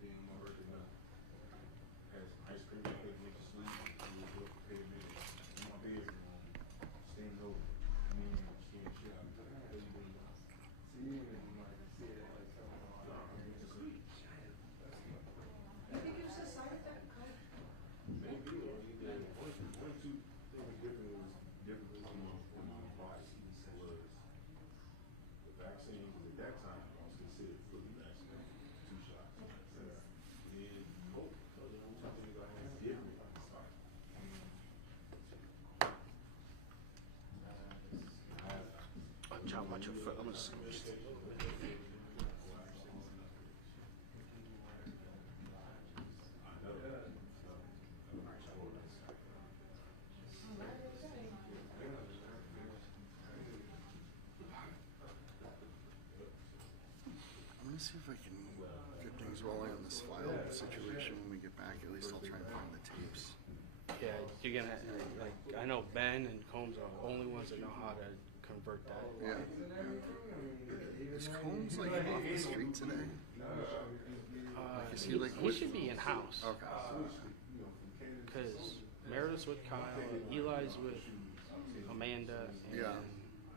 anything on my record now. Had some ice cream, I went to sleep, and was up prepared to make it in my bedroom, staying over. Staying shit out. See, and you might see it like something like that. I went to sleep. You think it was a side effect? Maybe, or either one or two things different on my body was the vaccine, because at that time I was considered fully vaccinated, 2 shots. Then hope, those are the two things I had different from the start. Watch out, watch your foot. I'm just I'm gonna see if I can get things rolling on this file situation when we get back. At least I'll try and find the tapes. Yeah, you're gonna like. I know Ben and Combs are the only ones that know how to convert that. Yeah. Is Combs like off the street today? Is he like? He should be in house. Okay. Because Meredith's with Kyle, Eli's with Amanda. And, Yeah.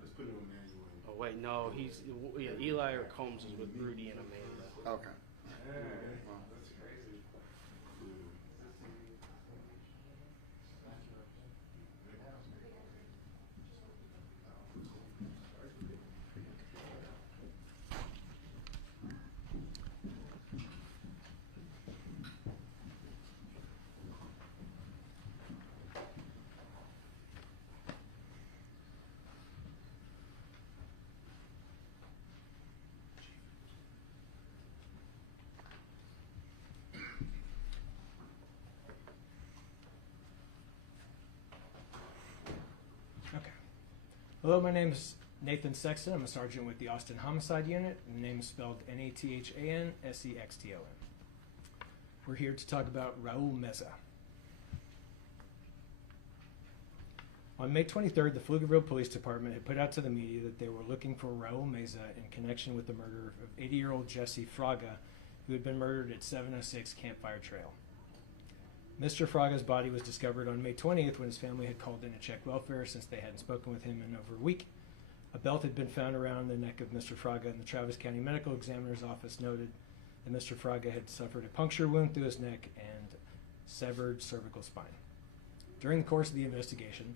Let's put it on manual. Oh wait, no, Eli or Combs is with Rudy and Amanda. Okay. Wow, that's crazy. Okay. Hello, my name is Nathan Sexton. I'm a sergeant with the Austin Homicide Unit, and the name is spelled Nathan-Sexton. We're here to talk about Raul Meza. On May 23rd, the Pflugerville Police Department had put out to the media that they were looking for Raul Meza in connection with the murder of 80-year-old Jesse Fraga, who had been murdered at 706 Campfire Trail. Mr. Fraga's body was discovered on May 20th when his family had called in to check welfare since they hadn't spoken with him in over a week. A belt had been found around the neck of Mr. Fraga, and the Travis County Medical Examiner's Office noted that Mr. Fraga had suffered a puncture wound through his neck and severed cervical spine. During the course of the investigation,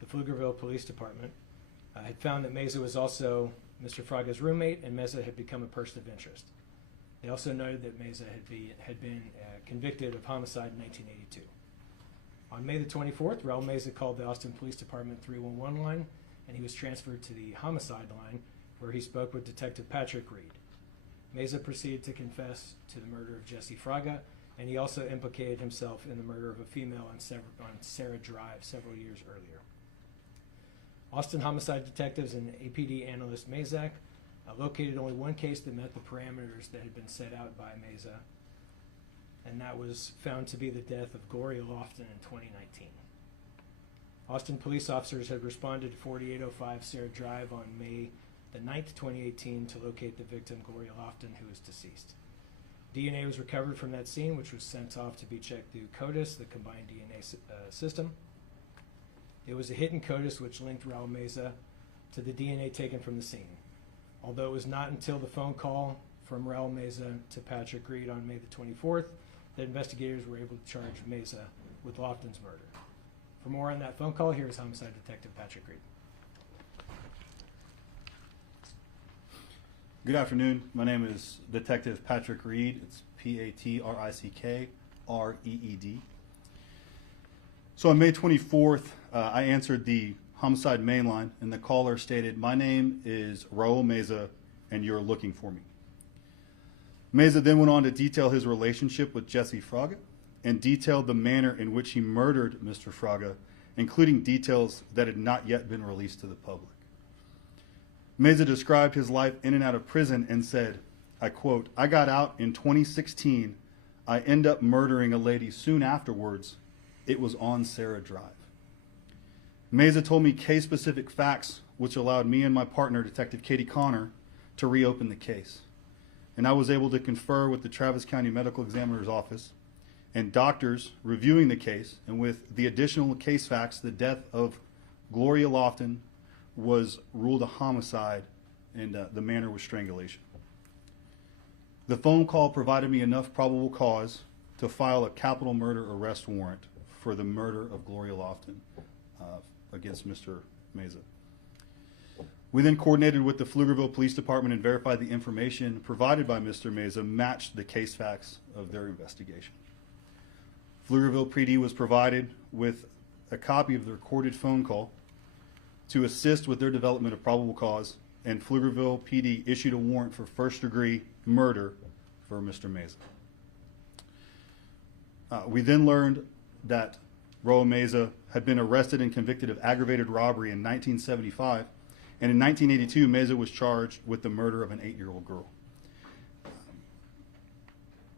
the Pflugerville Police Department had found that Meza was also Mr. Fraga's roommate, and Meza had become a person of interest. They also noted that Meza had been convicted of homicide in 1982. On May the 24th, Raul Meza called the Austin Police Department 311 line, and he was transferred to the homicide line, where he spoke with Detective Patrick Reed. Meza proceeded to confess to the murder of Jesse Fraga, and he also implicated himself in the murder of a female on Sarah Drive several years earlier. Austin homicide detectives and APD analyst Mazak located only one case that met the parameters that had been set out by Meza, and that was found to be the death of Gloria Lofton in 2019. Austin police officers had responded to 4805 Sarah Drive on May the 9th, 2018 to locate the victim, Gloria Lofton, who is deceased. DNA was recovered from that scene, which was sent off to be checked through CODIS, the combined DNA system. It was a hidden CODIS which linked Raul Meza to the DNA taken from the scene. Although it was not until the phone call from Raul Meza to Patrick Reed on May the 24th that investigators were able to charge Meza with Lofton's murder. For more on that phone call, here is Homicide Detective Patrick Reed. Good afternoon. My name is Detective Patrick Reed. It's P-A-T-R-I-C-K-R-E-E-D. So on May 24th, I answered the homicide main line, and the caller stated, "My name is Raul Meza, and you're looking for me." Meza then went on to detail his relationship with Jesse Fraga and detailed the manner in which he murdered Mr. Fraga, including details that had not yet been released to the public. Meza described his life in and out of prison and said, I quote, "I got out in 2016. I end up murdering a lady soon afterwards. It was on Sarah Drive." Meza told me case-specific facts, which allowed me and my partner, Detective Katie Connor, to reopen the case. and I was able to confer with the Travis County Medical Examiner's Office and doctors reviewing the case, and with the additional case facts, the death of Gloria Lofton was ruled a homicide, and the manner was strangulation. The phone call provided me enough probable cause to file a capital murder arrest warrant for the murder of Gloria Lofton against Mr. Meza. We then coordinated with the Pflugerville Police Department and verified the information provided by Mr. Meza matched the case facts of their investigation. Pflugerville PD was provided with a copy of the recorded phone call to assist with their development of probable cause, and Pflugerville PD issued a warrant for first-degree murder for Mr. Meza. We then learned that Raul Meza had been arrested and convicted of aggravated robbery in 1975, and in 1982, Meza was charged with the murder of an 8-year-old girl.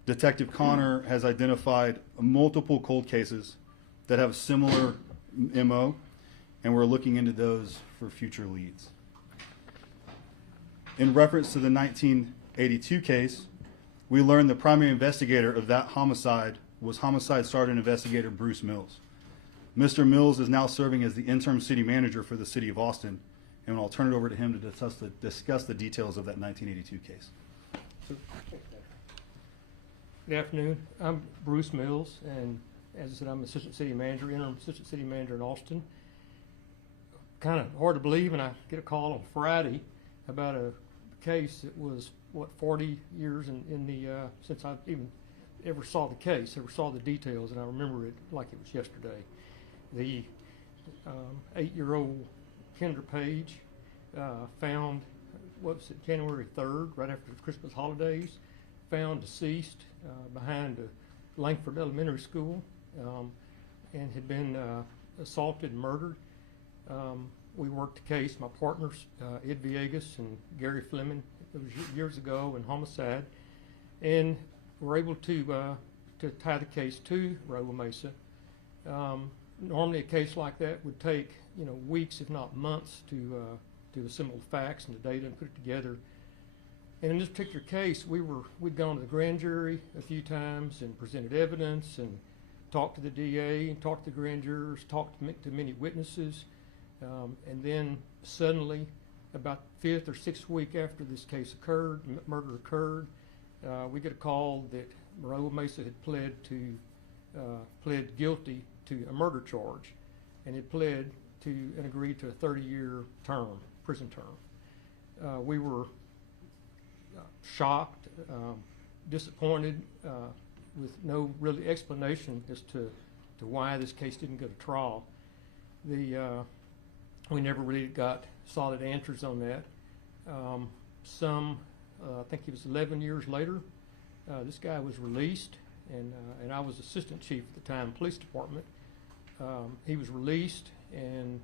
Detective Connor has identified multiple cold cases that have similar MO, and we're looking into those for future leads. In reference to the 1982 case, we learned the primary investigator of that homicide was Homicide Sergeant Investigator Bruce Mills. Mr. Mills is now serving as the interim city manager for the city of Austin, and I'll turn it over to him to discuss the details of that 1982 case. Good afternoon. I'm Bruce Mills, and as I said, I'm assistant city manager, interim assistant city manager in Austin. Kind of hard to believe, and I get a call on Friday about a case that was, 40 years since I even ever saw the case, ever saw the details, and I remember it like it was yesterday. The 8-year-old Kendra Page found, January 3rd, right after the Christmas holidays, found deceased behind a Langford Elementary School, and had been assaulted and murdered. We worked the case, my partners, Ed Villegas and Gary Fleming, it was years ago in homicide, and were able to tie the case to Raul Meza. Normally a case like that would take, weeks, if not months, to assemble the facts and the data and put it together. And in this particular case, we'd gone to the grand jury a few times and presented evidence and talked to the DA and talked to the grand jurors, talked to many witnesses. And then suddenly, about the 5th or 6th week after this case occurred, murder occurred, we get a call that Raul Meza had pled guilty to a murder charge, and had pled to and agreed to a 30-year term, prison term. We were shocked, disappointed, with no really explanation as to why this case didn't go to trial. We never really got solid answers on that. I think it was 11 years later, this guy was released, and I was assistant chief at the time, police department. He was released and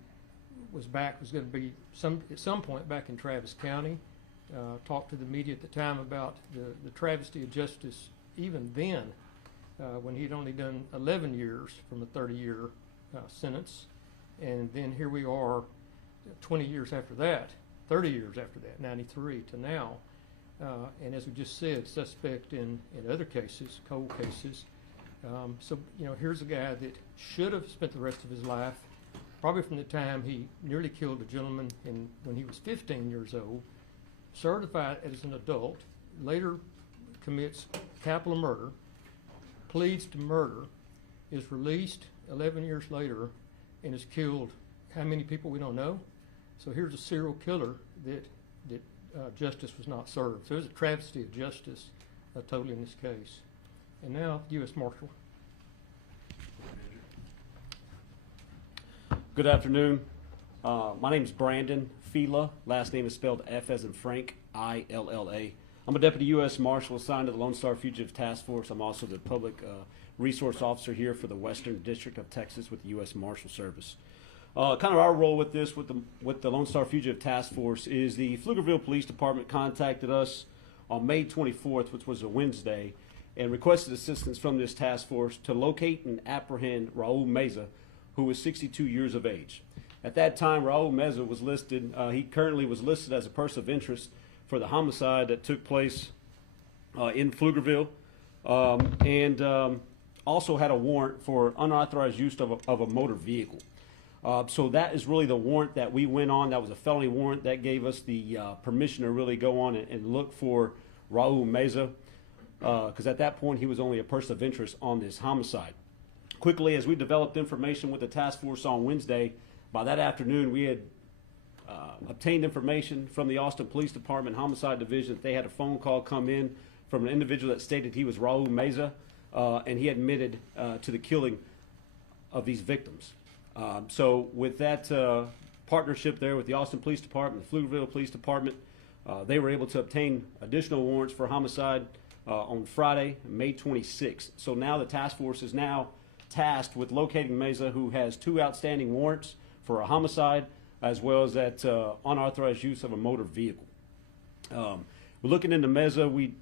was going to be at some point back in Travis County. Talked to the media at the time about the travesty of justice even then, when he'd only done 11 years from a 30-year sentence. And then here we are 20 years after that, 30 years after that, 93 to now. And as we just said, suspect in other cases, cold cases. So, here's a guy that should have spent the rest of his life, probably from the time he nearly killed a gentleman when he was 15 years old, certified as an adult, later commits capital murder, pleads to murder, is released 11 years later, and has killed how many people we don't know. So here's a serial killer that justice was not served. So there's a travesty of justice totally in this case. And now, US Marshal. Good afternoon. My name is Brandon Fila. Last name is spelled F as in Frank, I-L-L-A. I'm a deputy U.S. Marshal assigned to the Lone Star Fugitive Task Force. I'm also the public resource officer here for the Western District of Texas with the U.S. Marshal Service. Kind of our role with this, with the Lone Star Fugitive Task Force, is the Pflugerville Police Department contacted us on May 24th, which was a Wednesday, and requested assistance from this task force to locate and apprehend Raul Meza, who was 62 years of age. At that time, Raul Meza was listed, he currently was listed as a person of interest for the homicide that took place in Pflugerville, and also had a warrant for unauthorized use of a motor vehicle. So that is really the warrant that we went on. That was a felony warrant that gave us the permission to really go on and look for Raul Meza, because at that point he was only a person of interest on this homicide. Quickly, as we developed information with the task force on Wednesday, by that afternoon we had obtained information from the Austin Police Department Homicide Division that they had a phone call come in from an individual that stated he was Raul Meza, and he admitted to the killing of these victims. So with that partnership there with the Austin Police Department, the Pflugerville Police Department, they were able to obtain additional warrants for homicide on Friday, May 26th. So now the task force is now tasked with locating Meza, who has 2 outstanding warrants for a homicide as well as that unauthorized use of a motor vehicle. We're looking into Meza. We,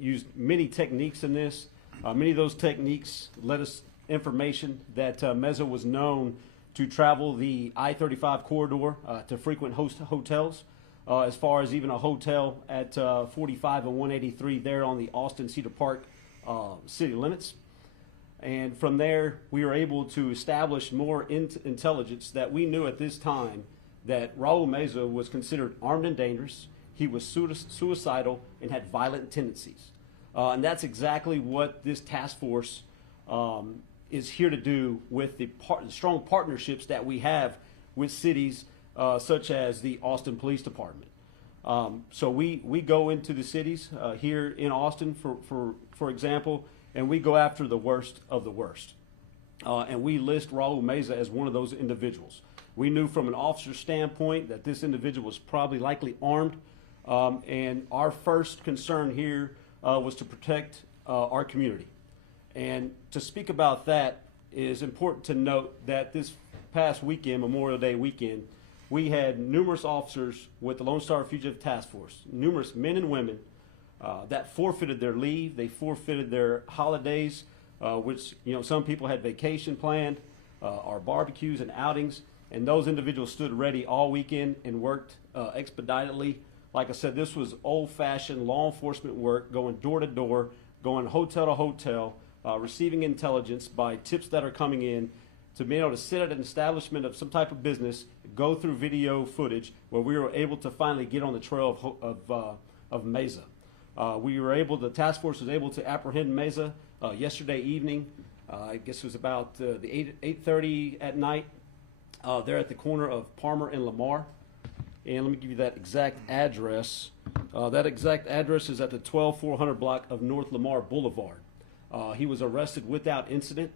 used many techniques in this. Many of those techniques led us information that Meza was known to travel the I-35 corridor to frequent hotels, as far as even a hotel at 45 and 183 there on the Austin Cedar Park city limits. And from there, we were able to establish more intelligence that we knew at this time that Raul Meza was considered armed and dangerous. He was suicidal and had violent tendencies. And that's exactly what this task force is here to do with the strong partnerships that we have with cities such as the Austin Police Department. So we go into the cities here in Austin, for example, and we go after the worst of the worst. And we list Raul Meza as one of those individuals. We knew from an officer standpoint that this individual was probably likely armed, and our first concern here was to protect our community. And to speak about that, it is important to note that this past weekend, Memorial Day weekend, we had numerous officers with the Lone Star Fugitive Task Force, numerous men and women that forfeited their leave. They forfeited their holidays, which, some people had vacation planned, or barbecues and outings, and those individuals stood ready all weekend and worked expeditedly. Like I said, this was old-fashioned law enforcement work, going door to door, going hotel to hotel, receiving intelligence by tips that are coming in, to be able to sit at an establishment of some type of business, go through video footage where we were able to finally get on the trail of Meza. The task force was able to apprehend Meza yesterday evening. I guess it was about the 8:30 at night. There at the corner of Palmer and Lamar. And let me give you that exact address. That exact address is at the 12400 block of North Lamar Boulevard. He was arrested without incident.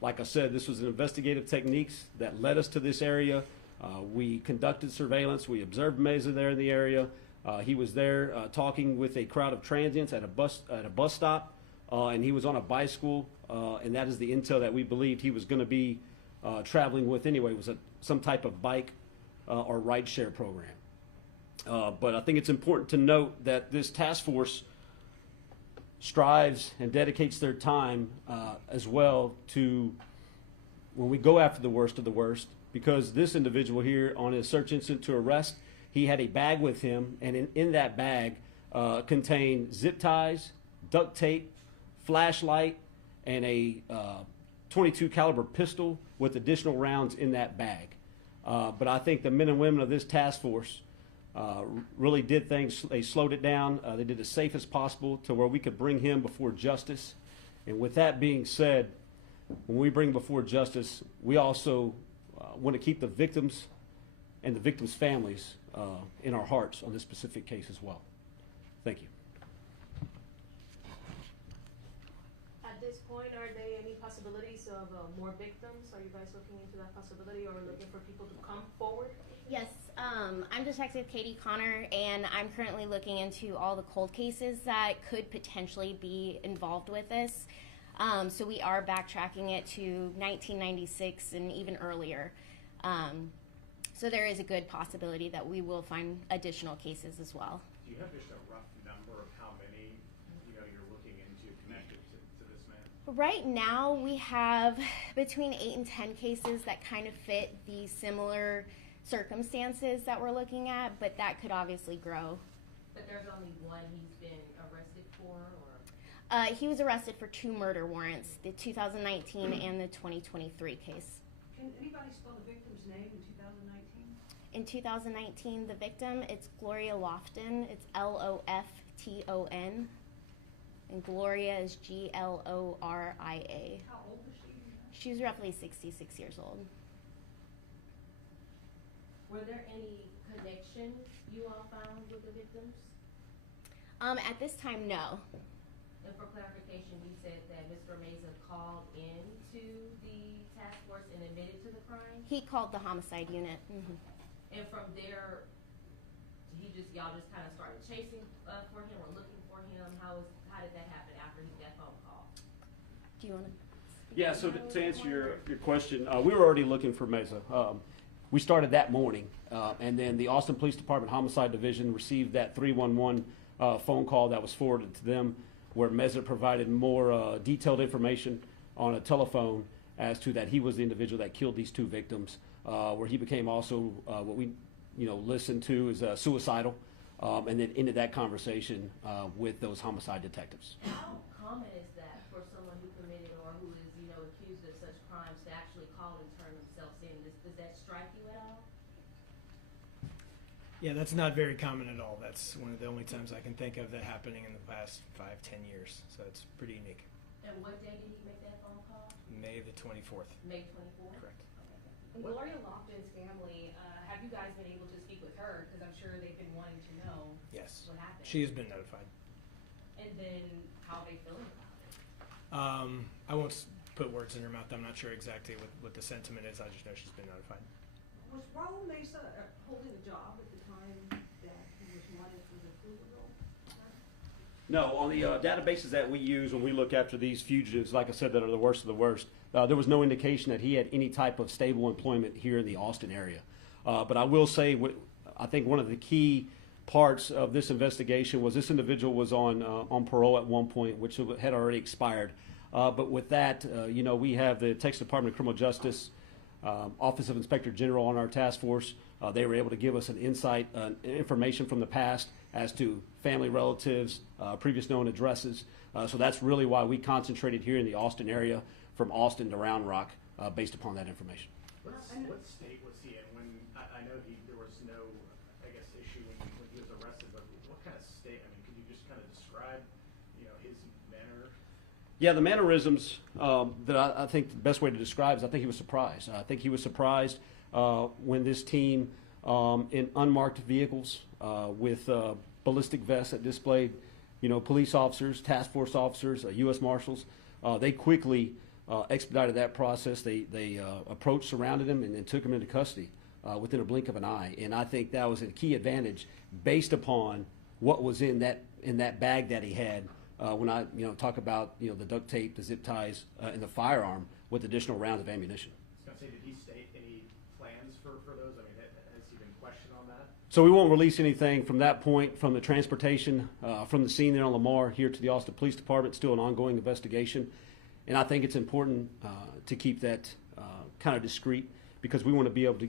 Like I said, this was an investigative techniques that led us to this area. We conducted surveillance. We observed Meza there in the area. He was there talking with a crowd of transients at a bus stop, and he was on a bicycle, and that is the intel that we believed he was going to be traveling with anyway. It was some type of bike or rideshare program. But I think it's important to note that this task force strives and dedicates their time as well to when we go after the worst of the worst, because this individual here on his search incident to arrest, he had a bag with him, and in that bag contained zip ties, duct tape, flashlight, and a .22 caliber pistol with additional rounds in that bag. But I think the men and women of this task force really did things. They slowed it down. They did as safe as possible to where we could bring him before justice. And with that being said, when we bring before justice, we also want to keep the victims and the victims' families in our hearts on this specific case as well. Thank you. At this point, are there any possibilities of more victims? Are you guys looking into that possibility or looking for people to come forward? Yes, I'm Detective Katie Connor, and I'm currently looking into all the cold cases that could potentially be involved with this. So we are backtracking it to 1996 and even earlier. So there is a good possibility that we will find additional cases as well. Do you have just a rough number of how many you're looking into connected to this man? Right now we have between 8 and 10 cases that kind of fit the similar circumstances that we're looking at, but that could obviously grow. But there's only one he's been arrested for, or? He was arrested for 2 murder warrants, the 2019 and the 2023 case. Can anybody spell the victim's name in 2019? In 2019, the victim, it's Gloria Lofton. It's Lofton. And Gloria is Gloria. How old is she? She's roughly 66 years old. Were there any connections you all found with the victims? At this time, no. And for clarification, you said that Mr. Meza called in to the task force and admitted to the crime? He called the homicide unit. Mm-hmm. And from there, y'all just kind of started chasing for him or looking for him? How did that happen after he got that phone call? Do you want to? Yeah, so to answer your question, we were already looking for Meza. We started that morning, and then the Austin Police Department Homicide Division received that 311 phone call that was forwarded to them, where Meza provided more detailed information on a telephone as to that he was the individual that killed these 2 victims, where he became also what we listened to as suicidal, and then ended that conversation with those homicide detectives. How common is that for someone who committed or who is, accused of such crimes to actually call and turn themselves in? Does that strike you at all? Yeah, that's not very common at all. That's one of the only times I can think of that happening in the past 5-10 years. So it's pretty unique. And what day did he make that phone call? May the 24th. May 24th? Correct. And Gloria Lofton's family, have you guys been able to speak with her? Because I'm sure they've been wanting to know Yes. what happened. She has been notified. And then how are they feeling about it? I won't put words in her mouth. I'm not sure exactly what the sentiment is. I just know she's been notified. Was Raul Mesa holding a job at the time that he was wanted for the Pflugerville? No, on the databases that we use when we look after these fugitives, like I said, that are the worst of the worst, there was no indication that he had any type of stable employment here in the Austin area. But I will say, I think one of the key parts of this investigation was this individual was on parole at one point, which had already expired. But with that, we have the Texas Department of Criminal Justice, Office of Inspector General on our task force. They were able to give us an insight, information from the past as to family relatives, previous known addresses. So that's really why we concentrated here in the Austin area, from Austin to Round Rock, based upon that information. What state was he in when, I know there was no, issue when he was arrested, but what kind of state, could you just kind of describe, his manner? Yeah, the mannerisms that I think the best way to describe is I think he was surprised. I think he was surprised when this team in unmarked vehicles with ballistic vests that displayed, police officers, task force officers, US Marshals, they quickly expedited that process. They approached, surrounded him, and then took him into custody within a blink of an eye. And I think that was a key advantage based upon what was in that bag that he had. When I talk about the duct tape, the zip ties, and the firearm with additional rounds of ammunition. I was going to say, did he state any plans for those? Has he been questioned on that? So we won't release anything from that point, from the transportation, from the scene there on Lamar here to the Austin Police Department. Still an ongoing investigation. And I think it's important to keep that kind of discreet, because we want to be able to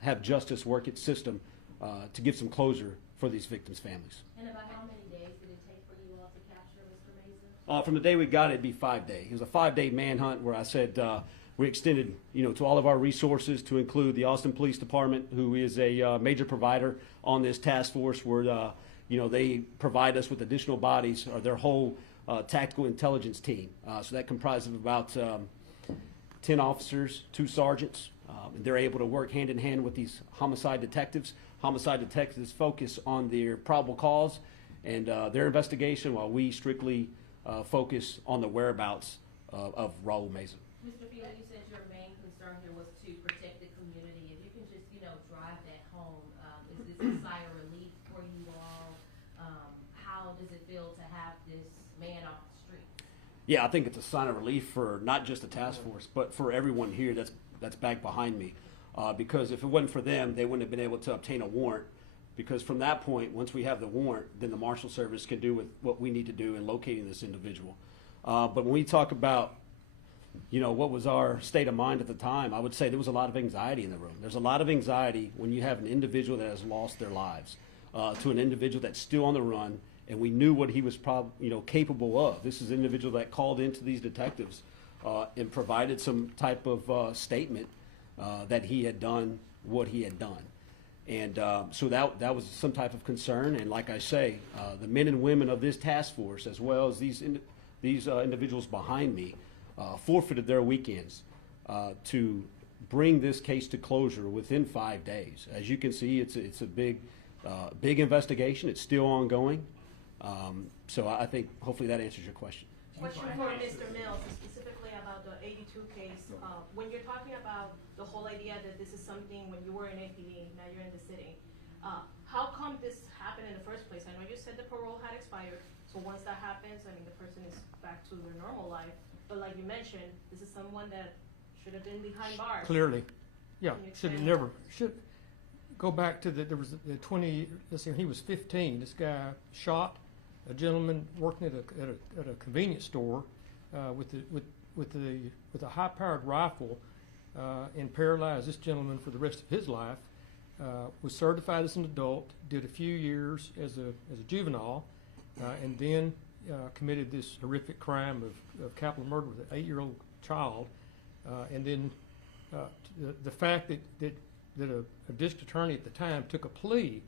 have justice work its system to give some closure for these victims' families. And about how many days did it take for you all to capture Mr. Meza? From the day we got it, it'd be 5 days. It was a 5-day manhunt where I said we extended, to all of our resources, to include the Austin Police Department, who is a major provider on this task force, where they provide us with additional bodies, or their whole tactical intelligence team. So that comprises of about 10 officers, 2 sergeants. And they're able to work hand in hand with these homicide detectives. Homicide detectives focus on their probable cause and their investigation, while we strictly focus on the whereabouts of Raul Meza. Mr. Field, you said your main concern here was to protect the community. If you can just, drive that home, is this a sigh of relief for you all? How does it feel to have this man off the street? Yeah, I think it's a sign of relief for not just the task force, but for everyone here that's back behind me. Because if it wasn't for them, they wouldn't have been able to obtain a warrant. Because from that point, once we have the warrant, then the Marshal Service can do with what we need to do in locating this individual. But when we talk about, what was our state of mind at the time, I would say there was a lot of anxiety in the room. There's a lot of anxiety when you have an individual that has lost their lives. to an individual that's still on the run, and we knew what he was capable of. This is an individual that called into these detectives and provided some type of statement that he had done what he had done. And so that was some type of concern. And like I say, the men and women of this task force, as well as these individuals behind me, forfeited their weekends to bring this case to closure within 5 days. As you can see, it's a big investigation. It's still ongoing. So I think hopefully that answers your question. Question for Mr. Mills, specifically about the 82 case. When you're talking about the whole idea that this is something when you were in APD, now you're in the city, how come this happened in the first place? I know you said the parole had expired, so once that happens, I mean, the person is back to their normal life. But like you mentioned, this is someone that should have been behind bars. Clearly, yeah, Can you should have expand never, should, go back to there was the 20, let's see, he was 15, this guy shot a gentleman working at a convenience store with a high-powered rifle and paralyzed this gentleman for the rest of his life. Was certified as an adult, did a few years as a juvenile, and then committed this horrific crime of capital murder with an 8-year-old child. And then the fact that a district attorney at the time took a plea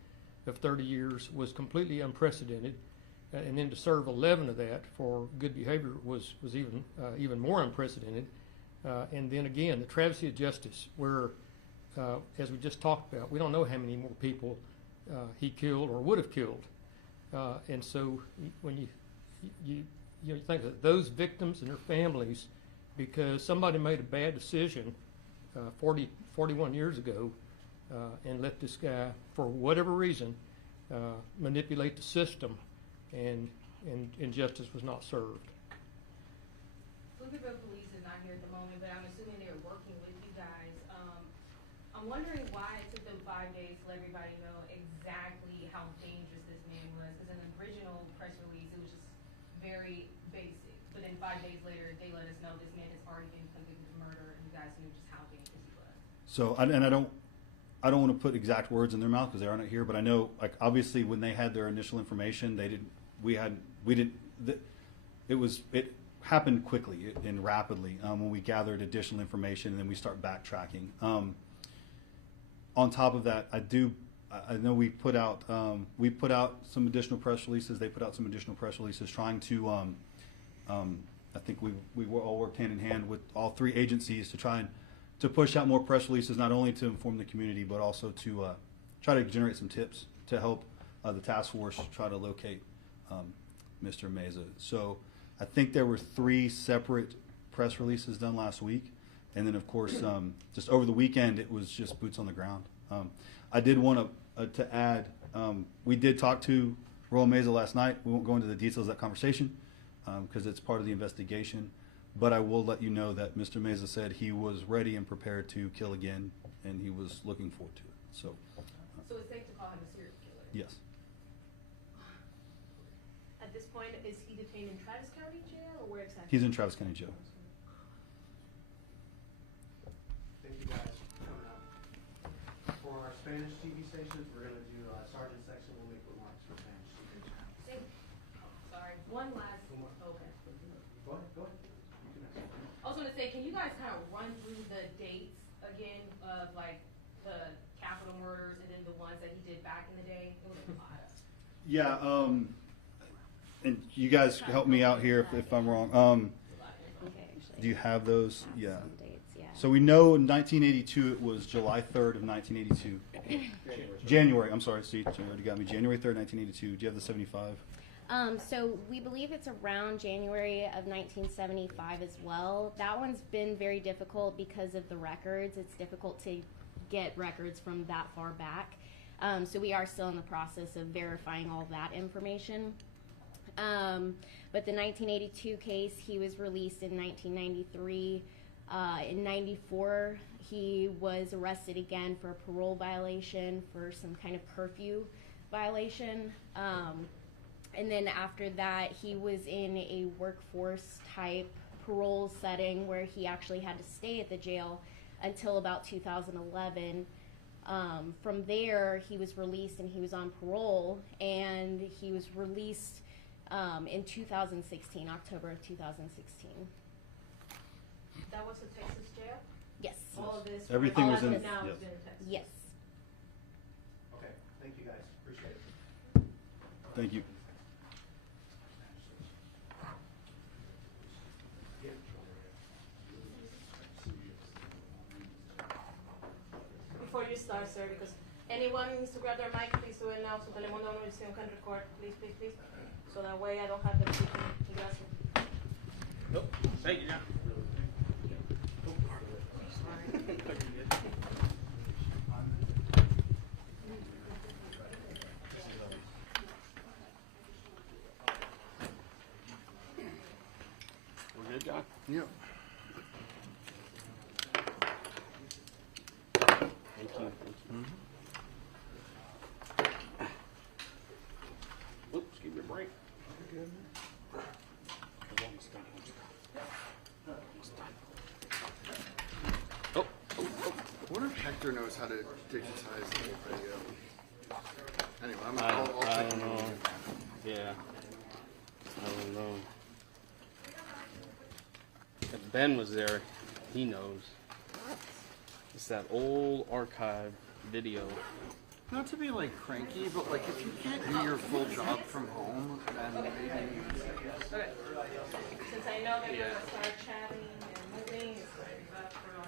of 30 years was completely unprecedented. And then to serve 11 of that for good behavior was even more unprecedented. And then again, the travesty of justice, where, as we just talked about, we don't know how many more people he killed or would have killed. And so when you think of those victims and their families, because somebody made a bad decision 41 years ago and let this guy, for whatever reason, manipulate the system, and justice was not served. Pflugerville police is not here at the moment, but I'm assuming they're working with you guys. I'm wondering why it took them 5 days to let everybody know exactly how dangerous this man was. Because in the original press release, it was just very basic. But then 5 days later, they let us know this man has already been convicted of murder, and you guys knew just how dangerous he was. So, I don't want to put exact words in their mouth because they aren't here, but I know, like, obviously when they had their initial information, it happened quickly and rapidly when we gathered additional information, and then we start backtracking. On top of that, I know we put out some additional press releases. They put out some additional press releases trying to, I think we all worked hand in hand with all 3 agencies to try and to push out more press releases, not only to inform the community, but also to try to generate some tips to help the task force try to locate Mr. Meza. So I think there were 3 separate press releases done last week. And then, of course, just over the weekend, it was just boots on the ground. I did want to add, we did talk to Royal Meza last night. We won't go into the details of that conversation because it's part of the investigation. But I will let you know that Mr. Meza said he was ready and prepared to kill again, and he was looking forward to it. So it's safe to call him a serial killer? Yes. At this point, is he detained in Travis County Jail, or where exactly? He's in Travis County Jail. Thank you guys for coming up. For our Spanish TV stations, we're going to do Sergeant Sexton will make remarks for Spanish TV. Sorry, one last. Okay. Go ahead. You can ask. I was going to say, can you guys kind of run through the dates again of like the capital murders and then the ones that he did back in the day? It was a lot. Yeah. And you guys help me out here if I'm wrong. Do you have those? Yeah. So we know in 1982 it was July 3rd of 1982. January. I'm sorry, see, you already got me. January 3rd, 1982. Do you have the 75? So we believe it's around January of 1975 as well. That one's been very difficult because of the records. It's difficult to get records from that far back. So we are still in the process of verifying all that information. But the 1982 case, he was released in 1993. In 94, he was arrested again for a parole violation for some kind of curfew violation. And then after that, he was in a workforce type parole setting where he actually had to stay at the jail until about 2011. From there, he was released and he was on parole, and he was released in 2016, October of 2016. That was a Texas jail? Yes. All of this? Everything all was of in- it now yes. is in Texas? Yes. Okay, thank you guys, appreciate it. Thank you. Before you start, sir, because anyone needs to grab their mic, please do it now so Telemundo Univision can record, please, please, please. So that way I don't have them speaking. Gracias. Nope. Thank you, John. We're good, John? Yep. Thank you. Oops, give me a break. Oh, I wonder if Hector knows how to digitize the video. Anyway, I'll I take don't a know. look. Yeah. I don't know. If Ben was there, he knows. It's that old archive video. Not to be like cranky, but like if you can't do your full job from home, then maybe. Okay. Since I know they're gonna start chatting and moving, it's like that for